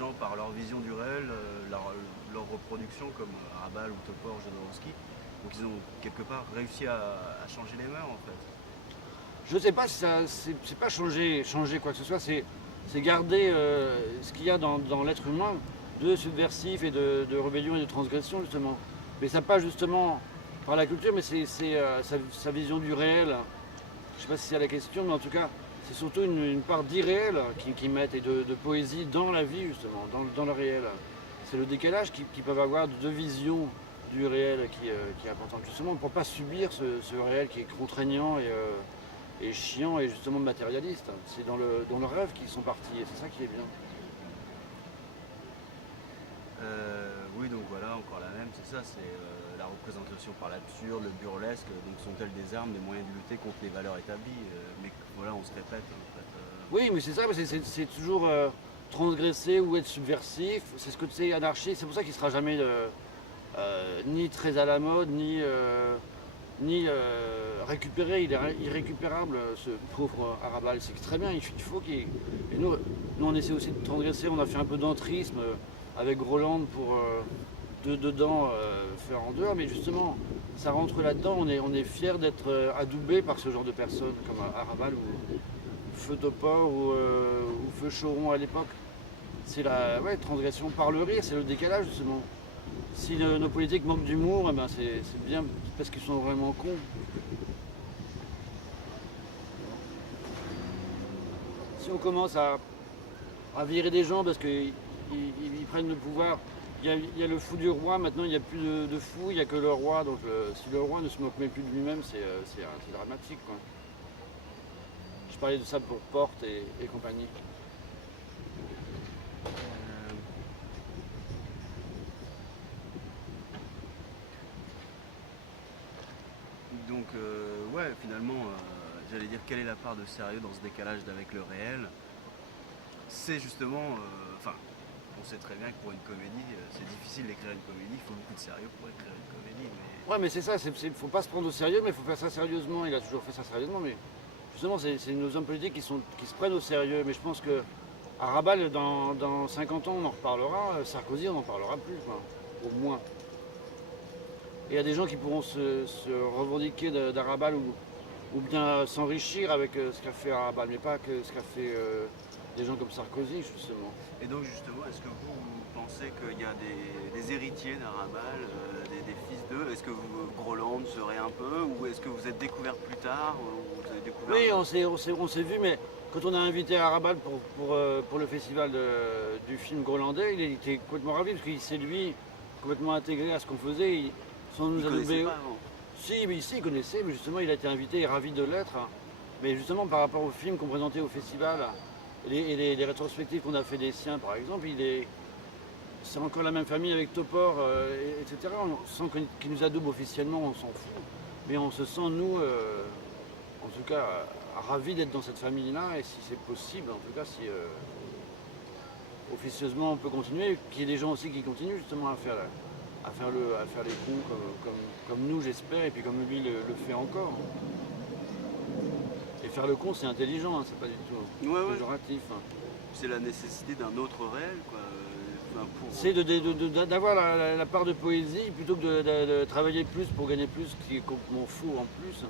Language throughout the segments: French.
gens, par leur vision du réel, leur reproduction, comme Arabal ou Topor, Jodorowsky. Donc ils ont quelque part réussi à changer les mœurs en fait. Je ne sais pas si ça, c'est pas changer quoi que ce soit, c'est garder ce qu'il y a dans l'être humain de subversif et de rébellion et de transgression justement. Mais ça passe justement par la culture, mais c'est sa vision du réel. Je ne sais pas si c'est la question, mais en tout cas, c'est surtout une part d'irréel qu'ils mettent et de poésie dans la vie justement, dans le réel. C'est le décalage qu'ils peuvent avoir de deux visions du réel qui est important justement pour ne pas subir ce réel qui est contraignant et chiant et justement matérialiste. C'est dans le rêve qu'ils sont partis et c'est ça qui est bien. Oui, donc voilà, encore la même, c'est ça, c'est la représentation par l'absurde, le burlesque, donc sont-elles des armes, des moyens de lutter contre les valeurs établies, mais voilà, on se répète en fait. Oui, mais c'est ça, c'est toujours transgresser ou être subversif, c'est ce que c'est anarchiste, c'est pour ça qu'il ne sera jamais ni très à la mode, ni récupéré, il est irrécupérable ce pauvre Arabal, c'est très bien, il faut qu'il... Et nous on essaie aussi de transgresser, on a fait un peu d'entrisme avec Groland pour dedans faire en dehors, mais justement ça rentre là-dedans, on est fiers d'être adoubé par ce genre de personnes comme Arabal ou Feu Topor ou Feu Choron à l'époque. C'est la transgression par le rire, c'est le décalage justement. Si nos politiques manquent d'humour, eh ben c'est bien parce qu'ils sont vraiment cons. Si on commence à virer des gens parce qu'ils prennent le pouvoir, il y a le fou du roi, maintenant il n'y a plus de fou, il n'y a que le roi. Donc si le roi ne se moque même plus de lui-même, c'est dramatique, quoi. Je parlais de ça pour Porte et compagnie. Donc ouais, finalement, j'allais dire quelle est la part de sérieux dans ce décalage avec le réel. C'est justement, enfin, on sait très bien que pour une comédie, c'est difficile d'écrire une comédie, il faut beaucoup de sérieux pour écrire une comédie. Ouais, mais c'est ça, faut pas se prendre au sérieux, mais il faut faire ça sérieusement. Il a toujours fait ça sérieusement, mais justement, c'est nos hommes politiques qui se prennent au sérieux. Mais je pense que à Rabat, dans 50 ans, on en reparlera. Sarkozy, on n'en parlera plus, quoi, au moins. Et il y a des gens qui pourront se revendiquer d'Arabal ou bien s'enrichir avec ce qu'a fait Arabal, mais pas que ce qu'a fait des gens comme Sarkozy, justement. Et donc justement, est-ce que vous pensez qu'il y a des héritiers d'Arabal, des fils d'eux? Est-ce que Groland serait un peu, ou est-ce que vous êtes découvert plus tard, ou vous avez découvert... Oui, on s'est vu, mais quand on a invité Arabal pour le festival du film grolandais, il était complètement ravi parce qu'il s'est lui complètement intégré à ce qu'on faisait. Sans nous adouber. Pas avant. Si, mais ici il connaissait, mais justement il a été invité et ravi de l'être. Mais justement par rapport aux films qu'on présentait au festival et les rétrospectives qu'on a fait des siens par exemple, c'est encore la même famille avec Topor, etc. Sans qu'il nous adoube officiellement, on s'en fout. Mais on se sent, nous, en tout cas, ravis d'être dans cette famille-là. Et si c'est possible, en tout cas, si officieusement on peut continuer, qu'il y ait des gens aussi qui continuent justement à faire les cons comme nous, j'espère, et puis comme lui le fait encore. Et faire le con, c'est intelligent, hein, c'est pas du tout péjoratif. Ouais. C'est la nécessité d'un autre réel, quoi. C'est d'avoir la part de poésie plutôt que de travailler plus pour gagner plus, ce qui est complètement fou en plus.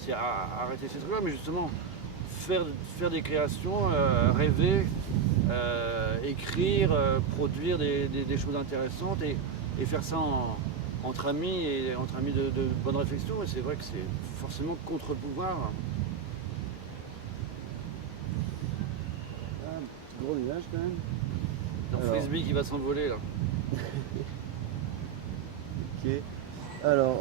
C'est arrêter ces trucs-là, mais justement faire des créations, rêver, écrire, produire des choses intéressantes et faire ça entre amis et entre amis de bonne réflexion. Et c'est vrai que c'est forcément contre-pouvoir. Ah, gros nuage quand même. Un frisbee qui va s'envoler là. Ok. Alors.